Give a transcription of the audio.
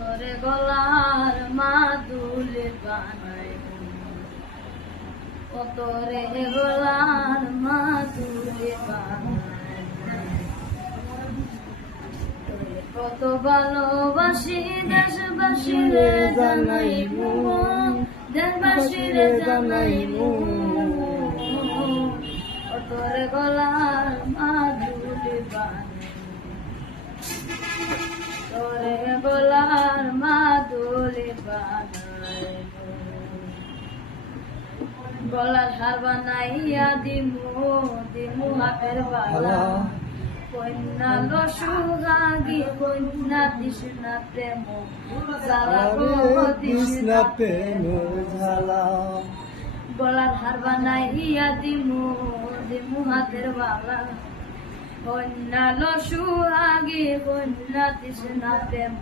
তোরে গলার মাদুলে বানাই ও তোরে গলার মাদুলে বানাই কত ভালোবাসি দেশবাসী রে জানাই দেশবাসী রে জানাই ও তোরে গলার মাদুলে বানাই তোরে গলার গলার হার বানাইয়া দিমু দিমু হাতের বালা। কন্যা লসুগাগি কন্যা দিশনা প্রেম। জ্বালা দিশনা প্রেম গলার হার বানাইয়া দিমু দিমু হাতের বালা। কন্যা লসুগাগি কন্যা দিশনা প্রেম।